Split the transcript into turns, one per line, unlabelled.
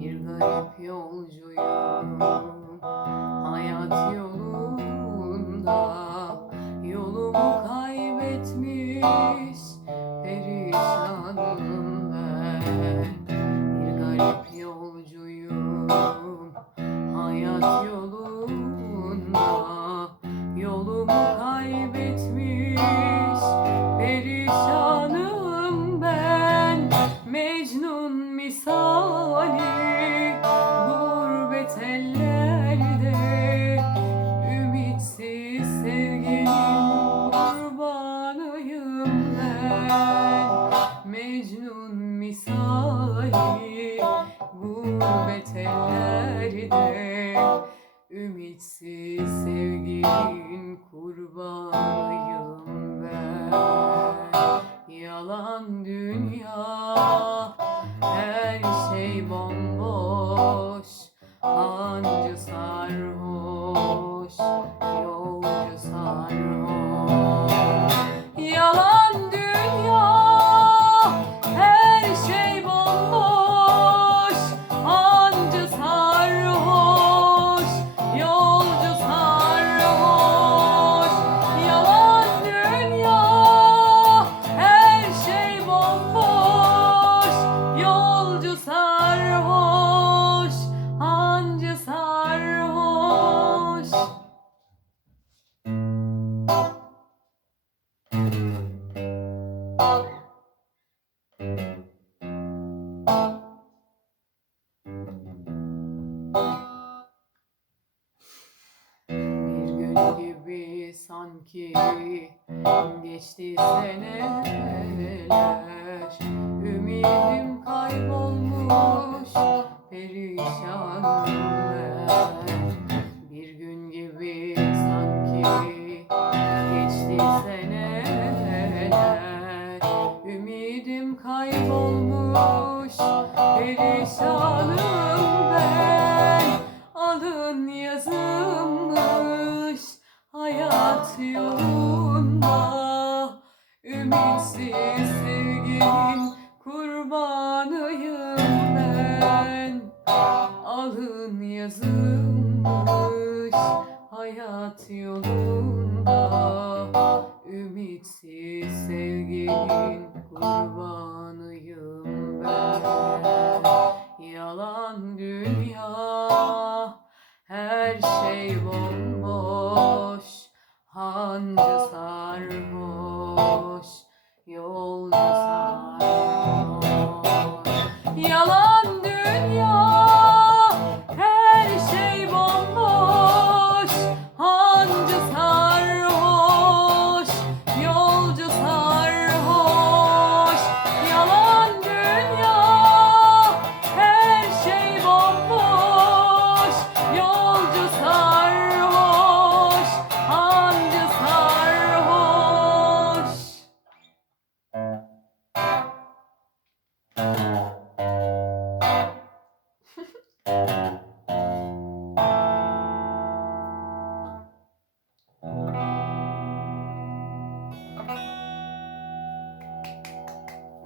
Bir garip yolcuyum hayat yolunda. Yolumu kaybetmiş perişanım ben. Bir garip yolcuyum hayat yolunda Yolumu kaybetmiş. Perişanım ben Mecnun misali. Gurbet ellerde Ümitsiz sevginin kurbanıyım ben. Mecnun misali gurbet ellerde Ümitsiz sevginin Hancı sarhoş sanki geçti seneler. Ümidim kaybolmuş perişanım ben Bir gün gibi sanki geçti seneler. Ümidim kaybolmuş perişanım sensiz sevgilin kurbanıyım ben. Alın yazılmış hayat yolunda. Ümitsiz sevgilin kurbanıyım ben. Yalan dünya her şey bomboş. Hancı sarhoş.